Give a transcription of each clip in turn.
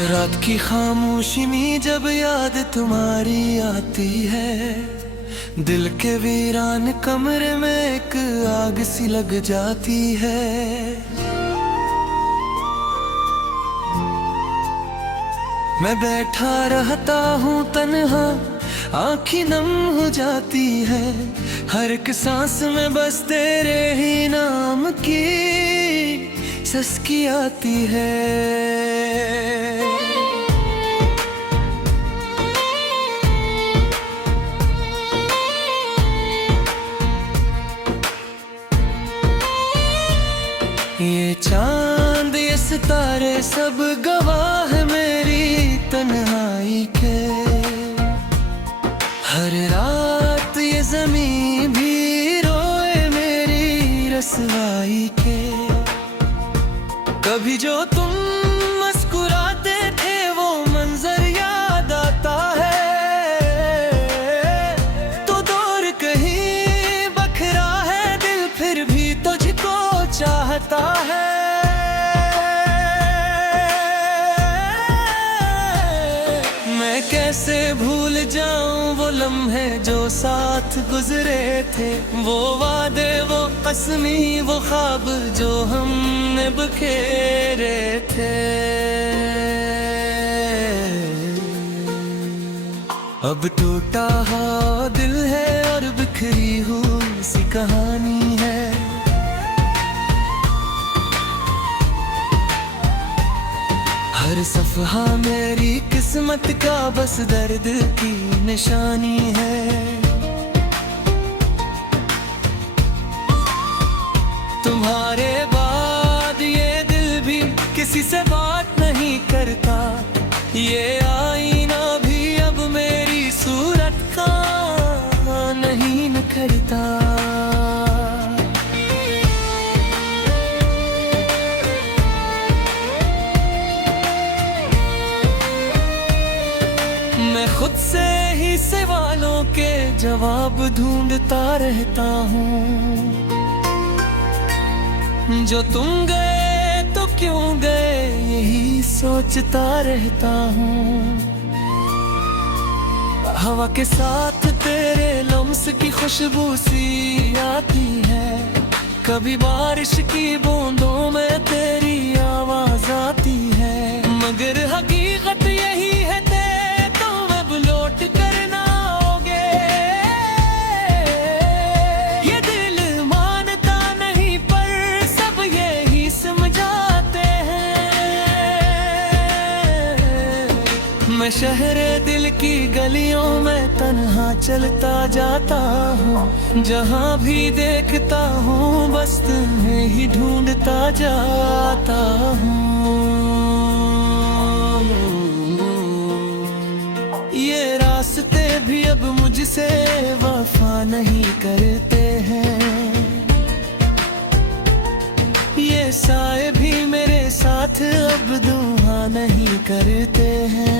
रात की खामोशी में जब याद तुम्हारी आती है, दिल के वीरान कमरे में एक आग सी लग जाती है। मैं बैठा रहता हूँ तन्हा, आँखें नम हो जाती है, हर एक सांस में बस तेरे ही नाम की सस्की आती है। ये चांद ये सितारे सब गवाह है मेरी तन्हाई के, हर रात ये ज़मीं भी रोए मेरी रसवाई के। कभी जो तुम मुस्कुराते थे वो मंजर याद आता है, तो दौर कहीं बखरा है दिल फिर भी तुझको चाहता है। मैं कैसे भूल जाऊं वो लम्हे जो साथ गुजरे थे, वो वादे वो कसमी वो ख्वाब जो हमने बखेरे थे। अब टूटा हुआ दिल है और बिखरी हुई सी कहानी है। हर सफ़हा मेरी किस्मत का बस दर्द की निशानी है। तुम्हारे बाद ये दिल भी किसी से बात नहीं करता, ये आईना भी अब मेरी सूरत का नहीं निखरता। मैं खुद से ही सवालों के जवाब ढूंढता रहता हूँ, जो तुम गए तो क्यों गए यही सोचता रहता हूँ। हवा के साथ तेरे लम्स की खुशबू सी आती है, कभी बारिश की बूंदों में तेरी आवाज आती है, मगर हकीकत यही है लौट कर ना आओगे। ये दिल मानता नहीं पर सब यही समझाते हैं। मैं शहर दिल की गलियों में तन्हा चलता जाता हूँ, जहाँ भी देखता हूँ बस तुम्हें ही ढूंढता जाता हूँ। ये रास्ते भी अब मुझसे वफा नहीं करते हैं, ये साए भी मेरे साथ अब दुआ नहीं करते हैं।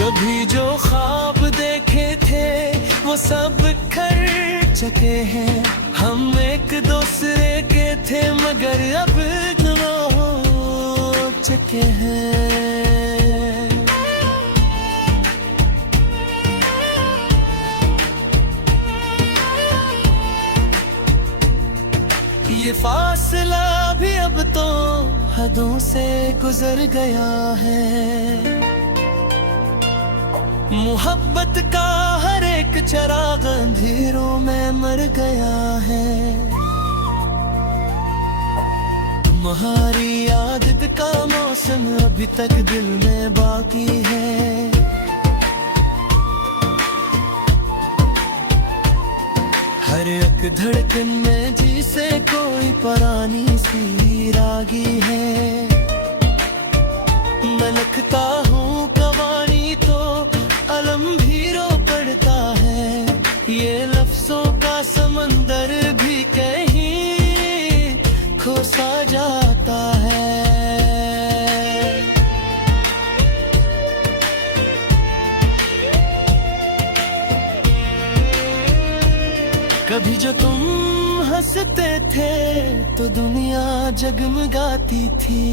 कभी जो ख्वाब देखे थे वो सब खर चुके हैं, हम एक दूसरे के थे मगर अब चुके हैं। ये फासला भी अब तो हदों से गुजर गया है, मोहब्बत का हर एक चिराग अंधेरों में मर गया है। तुम्हारी याद का मौसम अभी तक दिल में बाकी है, हर एक धड़कन में जिसे कोई परानी सी रागी है। मैं लिखता हूँ कवानी तो अलम भी रो पड़ता है, ये लफ्जों का समंदर भी कहीं खोसा जाता है। कभी जो तुम हंसते थे तो दुनिया जगमगाती थी।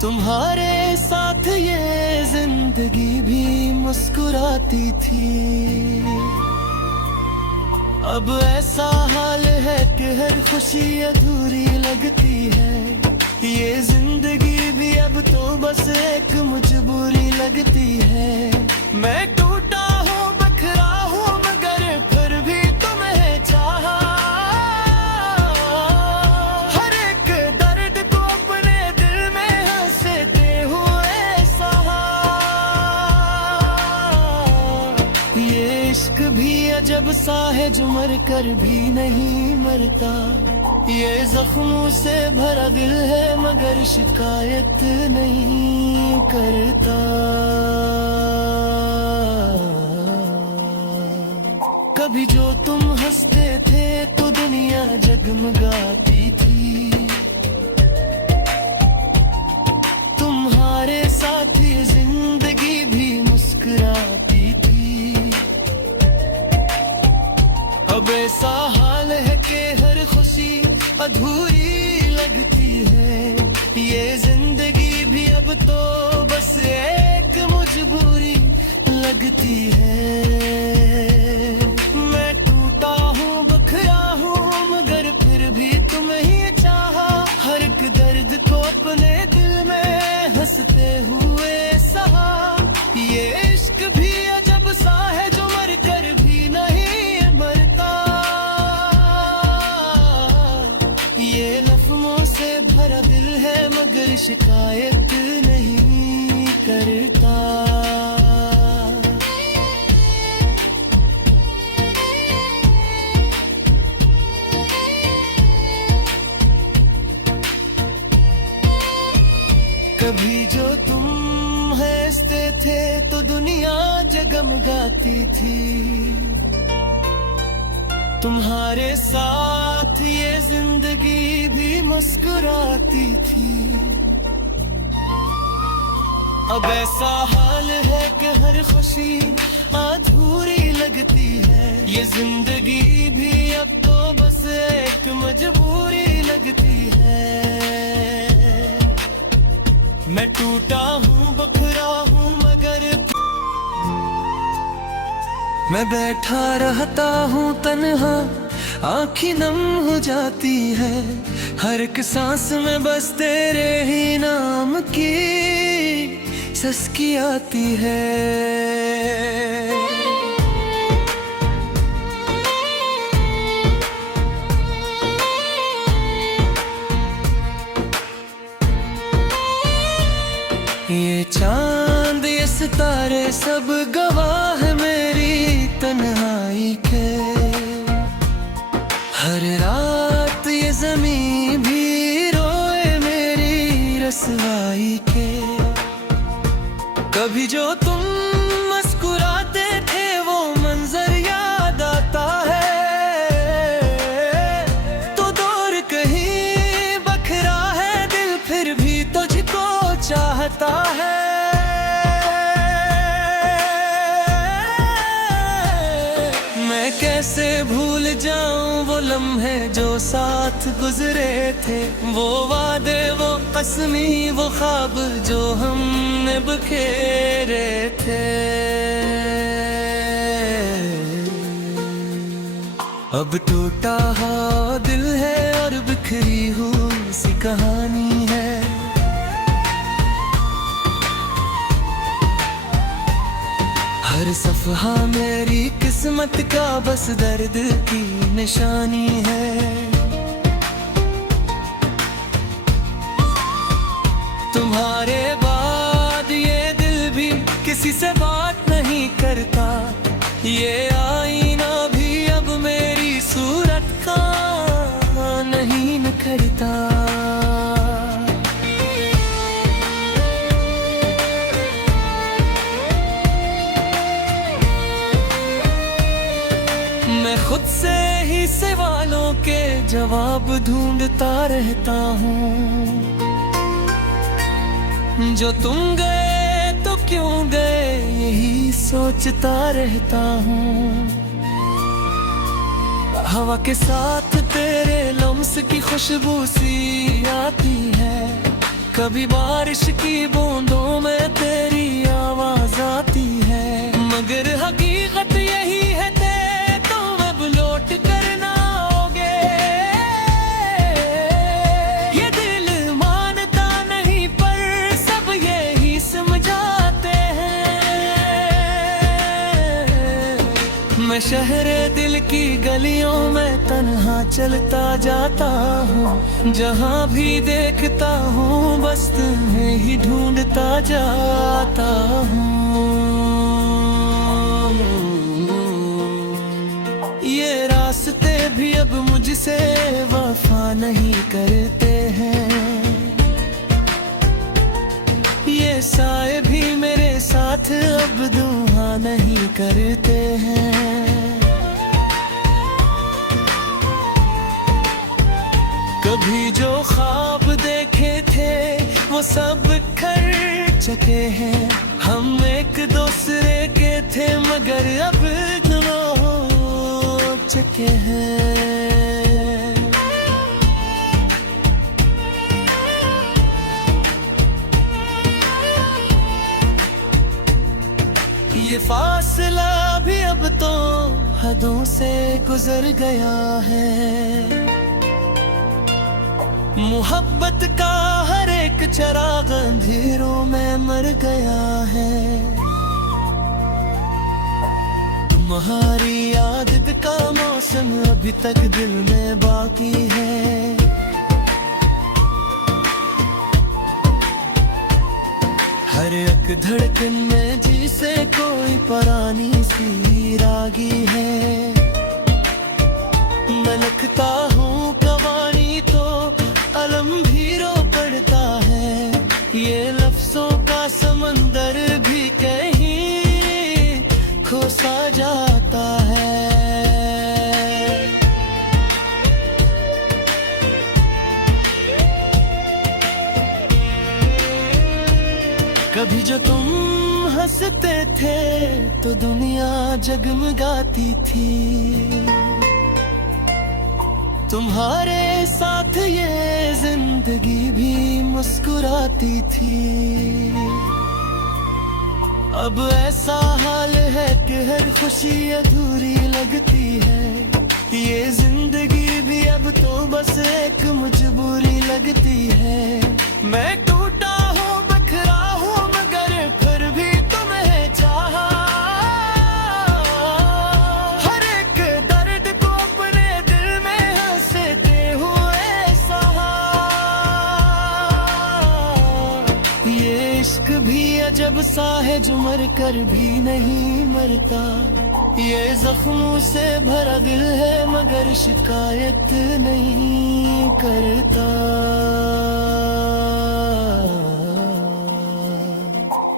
तुम्हारे साथ ये जिंदगी भी मुस्कुराती थी। अब ऐसा हाल है कि हर खुशी अधूरी लगती है। ये जिंदगी भी अब तो बस एक मजबूरी लगती है। मैं टूटा हूँ बखरा हूँ मगर फिर भी तुम्हें चाहा। हर एक दर्द को अपने दिल में हंसते हुए सहा। ये इश्क भी अजब सा है जो मर कर भी नहीं मरता। ये जख्मों से भरा दिल है मगर शिकायत नहीं करता। कभी जो तुम हंसते थे तो दुनिया जगमगाती थी। तुम्हारे साथ ये जिंदगी भी मुस्कुराती थी। अब ऐसा हाल है कि हर खुशी अधूरी लगती है। ये जिंदगी भी अब तो बस एक मजबूरी लगती है। मैं टूटा हूँ बखरा हूँ मगर फिर भी तुम ही चाहा। हर एक दर्द को अपने दिल में हंसते हुए सहा। ये इश्क भी अजब सा है जो मर कर भी नहीं मरता। ये लफ्ज़ों से भरा दिल है मगर शिकायत नहीं करता। कभी जो तुम हंसते थे तो दुनिया जगमगाती थी। तुम्हारे साथ ये जिंदगी भी मुस्कुराती थी। अब ऐसा हाल है कि हर खुशी अधूरी लगती है। ये जिंदगी भी अब तो बस एक मजबूरी लगती है। मैं टूटा हूँ बखरा हूँ मगर मैं बैठा रहता हूँ तन्हा। आँखें नम हो जाती है। हर एक सांस में बस तेरे ही नाम की सस्की आती है। ये चांद ये सितारे सब गवाह है मेरी तन्हाई के। हर रात ये ज़मीं भी रोए मेरी रसवाई के। कभी जो तुम मुस्कुराते थे वो मंजर याद आता है। तो दूर कहीं बखरा है दिल फिर भी तुझको चाहता है। मैं कैसे भूल जाऊं वो लम्हे जो साथ गुजरे थे। वो वादे वो कसमी वो ख्वाब जो हमने बखेरे थे। अब टूटा हुआ दिल है और बिखरी हुई सी कहानी है। हर सफ़हा मेरी किस्मत का बस दर्द की निशानी है। तुम्हारे बाद ये दिल भी किसी से बात नहीं करता। ये आईना भी अब मेरी सूरत का नहीं निखरता। मैं खुद से ही सवालों के जवाब ढूंढता रहता हूँ। जो तुम गए तो क्यों गए यही सोचता रहता हूँ। हवा के साथ तेरे लम्स की खुशबू सी आती है, कभी बारिश की बूंदों में तेरी आवाज आती है। मगर हकीकत यही है तुम अब लौट कर ना आओगे, ये दिल मानता नहीं पर सब यही समझाते हैं। मैं शहरे दिल की गलियों में तन्हा चलता जाता हूँ, जहाँ भी देखता हूँ बस तुम्हें ही ढूंढता जाता हूँ। ये रास्ते भी अब मुझसे वफा नहीं करते हैं, ये साए भी मेरे साथ अब दुआ नहीं करते हैं। कभी जो ख्वाब देखे थे वो सब खर चुके हैं, हम एक दूसरे के थे मगर अब हो चुके हैं। ये फासला भी अब तो हदों से गुजर गया है, मोहब्बत का हर एक चिराग अंधेरों में मर गया है। तुम्हारी याद का मौसम अभी तक दिल में बाकी है, हर एक धड़कन में जिसे कोई पुरानी सी रागी है। मैं लिखता हूँ कवानी तो अलम भी रो पड़ता है, ये लफ्जों का समंदर भी कहीं खो सा जाता है। कभी जो तुम हंसते थे तो दुनिया जगमगाती थी, तुम्हारे साथ ये जिंदगी भी मुस्कुराती थी। अब ऐसा हाल है कि हर खुशी अधूरी लगती है, ये जिंदगी भी अब तो बस एक मजबूरी लगती है। मैं टूटा हूँ बखरा हूँ मगर फिर भी तुम्हें चाहा, हर एक दर्द को अपने दिल में हंसते हुए सहा। ये इश्क भी अजब सा है जो मर कर भी नहीं मरता, ये जख्मों से भरा दिल है मगर शिकायत नहीं करता।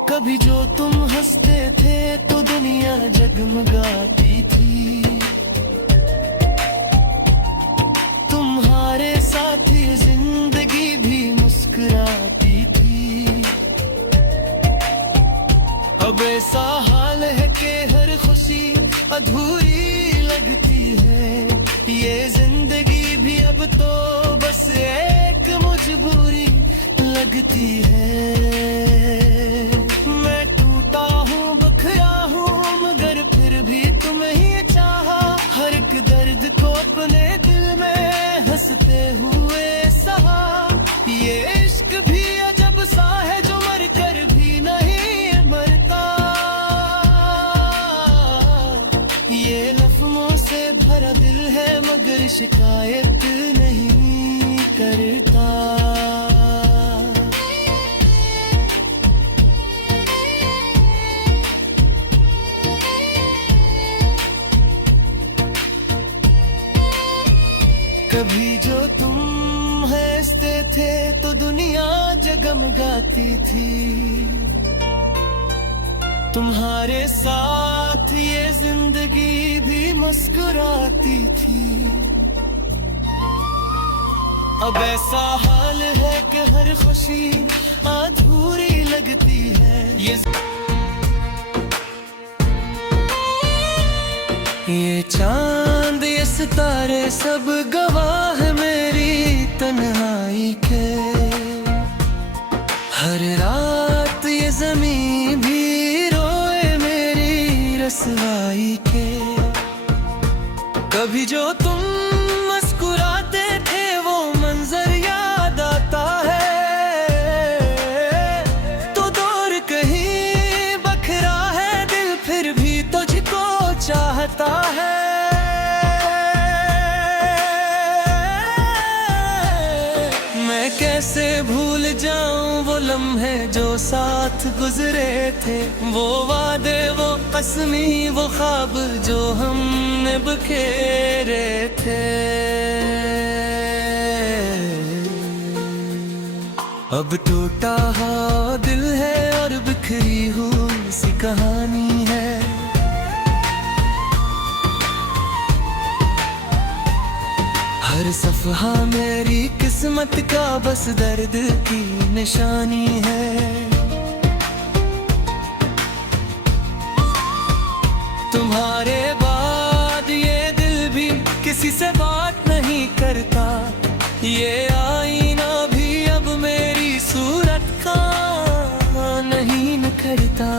कभी जो तुम हंसते थे तो दुनिया जगमगाती थी, तुम्हारे साथ ये जिंदगी भी मुस्कुराती थी। अब ऐसा हाल है कि हर खुशी अधूरी लगती है, ये जिंदगी भी अब तो बस एक मजबूरी लगती है। मैं टूटा हूँ बखरा हूँ मगर फिर भी तुम्हें ही चाहा, हर एक दर्द को अपने दिल में हंसते हुए सहा। ये इश्क भी अजब सा है जो मर कर भी नहीं मरता, ये लफ्जों से भरा दिल है मगर शिकायत नहीं करता। कभी जो तुम हंसते थे तो दुनिया जगमगाती थी, तुम्हारे साथ ये जिंदगी भी मुस्कुराती थी। अब ऐसा हाल है कि हर खुशी अधूरी लगती है, ये चांद इस सितारे सब गवाह मेरी तन्हाई के। हर रात ये ज़मीं भी रोए मेरी रसवाई के। कभी जो तुम मुस्कुराते थे वो मंजर याद आता है, तो दूर कहीं बखरा है दिल फिर भी तुझको चाहता है। मैं कैसे भूल जाऊं वो लम्हे जो साथ गुजरे थे, वो वादे वो कसमी वो ख्वाब जो हमने बखेरे थे। अब टूटा हुआ दिल है और बिखरी हुई सी कहानी है। हर सफ़हा मेरी किस्मत का बस दर्द की निशानी है। तुम्हारे बाद ये दिल भी किसी से बात नहीं करता, ये आईना भी अब मेरी सूरत का नहीं निखरता।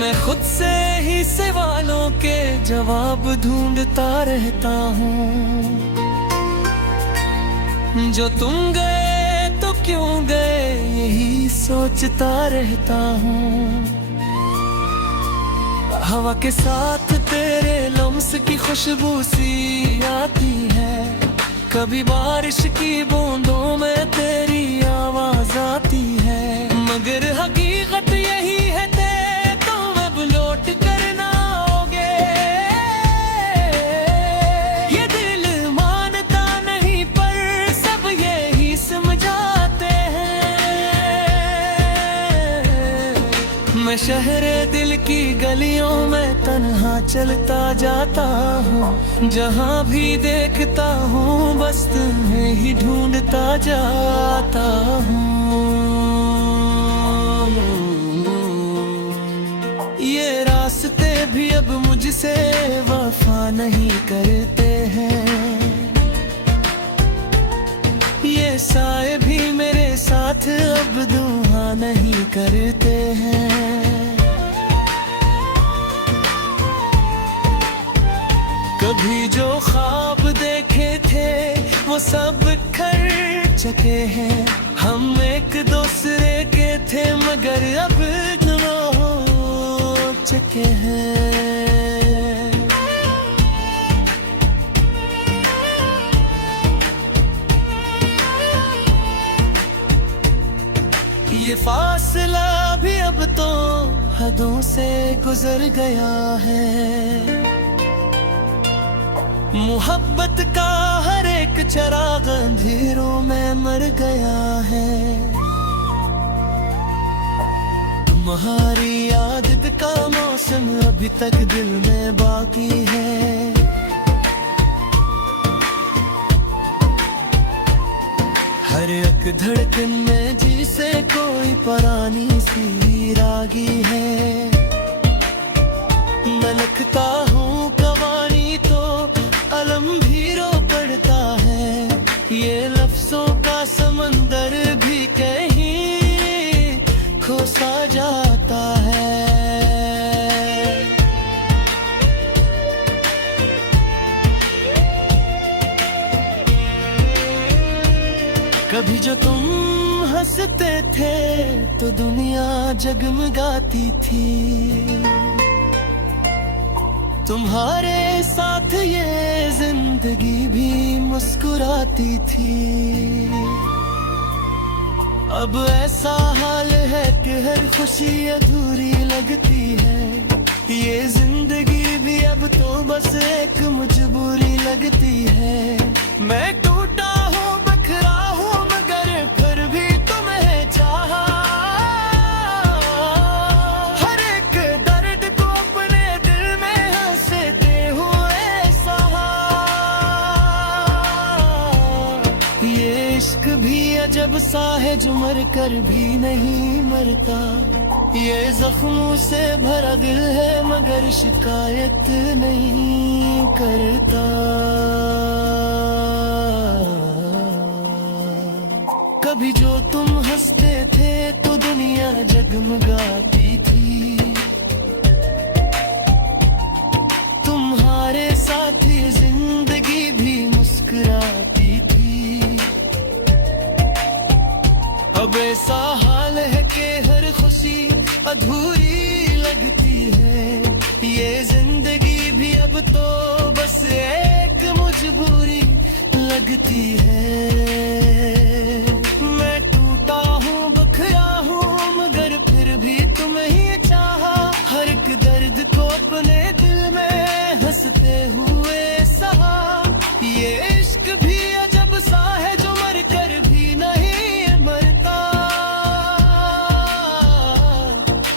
मैं खुद से ही सवालों के जवाब ढूंढता रहता हूँ। जो तुम गए तो क्यों गए यही सोचता रहता हूँ। हवा के साथ तेरे लम्स की खुशबू सी आती है, कभी बारिश की बूंदों में तेरी आवाज आती है। मगर हकीकत यही है तुम अब लौट कर ना आओगे। ये दिल मानता नहीं पर सब यही समझाते हैं। मैं शहरे दिल की गलियों में तन्हा चलता जाता हूँ, जहाँ भी देखता हूँ बस तुम्हें ही ढूंढता जाता हूँ। ये रास्ते भी अब मुझसे वफा नहीं करते हैं, ये साए भी मेरे साथ अब दुआ नहीं करते हैं। कभी जो ख्वाब देखे थे वो सब खर चुके हैं। हम एक दूसरे के थे मगर अब जुदा हो चुके हैं। ये फासला भी अब तो हदों से गुजर गया है। मोहब्बत का हर एक चिराग अंधेरों में मर गया है। तुम्हारी याद का मौसम अभी तक दिल में बाकी है। हर एक धड़कन में जिसे कोई परानी सी रागी है। मैं लिखता हूँ कवानी तो अलम भी रो पड़ता है। ये लफ्जों का समंदर भी कहीं खो सा जाता है। कभी जो तुम हंसते थे तो दुनिया जगमगाती थी। तुम्हारे साथ ये जिंदगी भी मुस्कुराती थी। अब ऐसा हाल है कि हर खुशी अधूरी लगती है। ये जिंदगी भी अब तो बस एक मजबूरी लगती है। मैं टूटा हूँ बखरा हूँ मगर फिर भी तुम्हें चाहा। हर एक दर्द को अपने दिल में हंसते हुए सहा। ये इश्क भी अजब सा है जो मर कर भी नहीं मरता। ये जख्मों से भरा दिल है मगर शिकायत नहीं करता। कभी जो तुम हंसते थे तो दुनिया जगमगाती थी। तुम्हारे साथ ये जिंदगी भी मुस्कुराती थी। अब ऐसा हाल है कि हर खुशी अधूरी लगती है। ये जिंदगी भी अब तो बस एक मजबूरी लगती है। मैं टूटा हूँ बखरा हूँ मगर फिर भी तुम्हें ही चाहा। हर एक दर्द को अपने दिल में हंसते हुए सहा। ये इश्क भी अजब सा है जो मर कर भी नहीं मरता।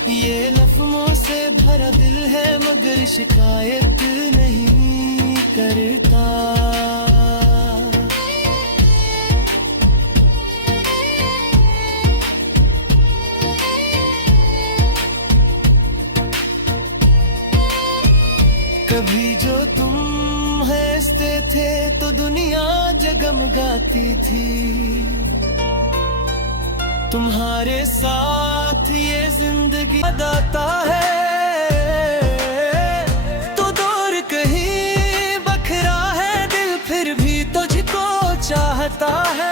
ये लफ्जों से भरा दिल है मगर शिकायत नहीं करता। कभी जो तुम हंसते थे तो दुनिया जगमगाती थी। तुम्हारे साथ ये जिंदगी आता है तो दूर कहीं बखरा है दिल फिर भी तुझको चाहता है।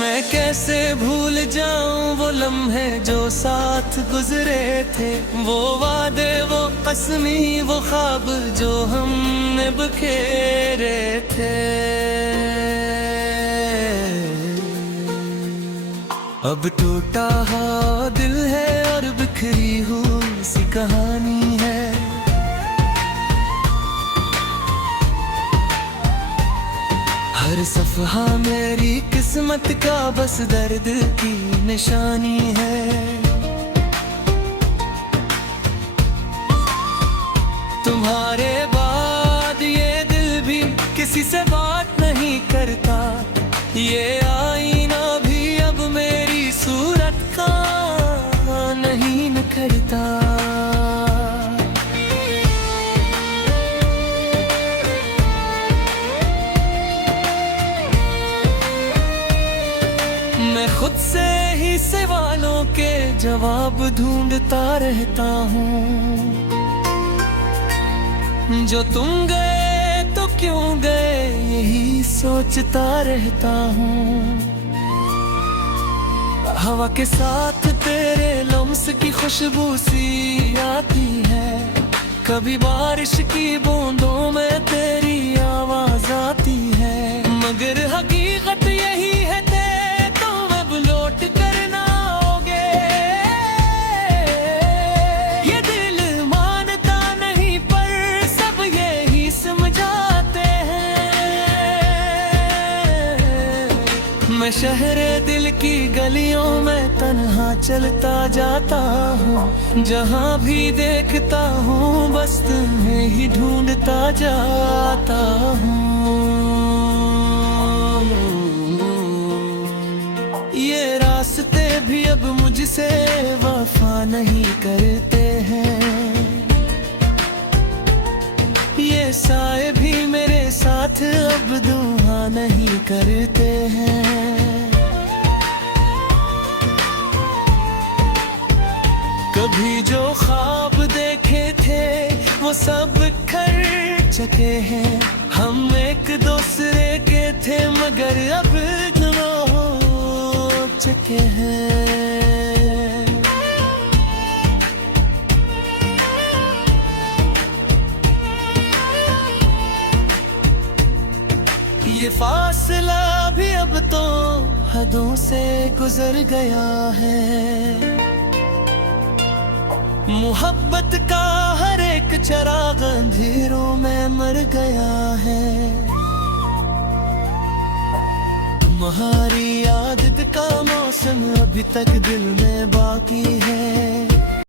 मैं कैसे भूल जाऊं वो लम्हे जो साथ गुजरे थे। वो वादे वो कसमी वो ख्वाब जो हमने बखेरे थे। अब टूटा हुआ दिल है और बिखरी हुई सी कहानी है। हर सफहा मेरी किस्मत का बस दर्द की निशानी है। तुम्हारे बाद ये दिल भी किसी से बात नहीं करता। ये आईना भी अब मेरी सूरत का नहीं निखरता। मैं खुद से ही सवालों के जवाब ढूंढता रहता हूँ। जो तुम गए तो क्यों गए यही सोचता रहता हूँ। हवा के साथ तेरे लम्स की खुशबू सी आती है। कभी बारिश की बूंदों में तेरी आवाज आती है। मगर हकीकत यही है तुम अब लौट कर ना आओगे। ये दिल मानता नहीं पर सब यही समझाते हैं। मैं शहरे दिल की गलियों में तन्हा चलता जाता हूँ। जहाँ भी देखता हूँ बस तुम्हें ही ढूंढता जाता हूँ। ये रास्ते भी अब मुझसे वफा नहीं करते हैं। ये साए भी मेरे साथ अब दुआ नहीं करते हैं। कभी जो ख्वाब देखे थे वो सब खर चुके हैं। हम एक दूसरे के थे मगर अब जुदा हो चुके हैं। ये फासला भी अब तो हदों से गुजर गया है। मोहब्बत का हर एक चिराग अंधेरों में मर गया है। तुम्हारी याद का मौसम अभी तक दिल में बाकी है।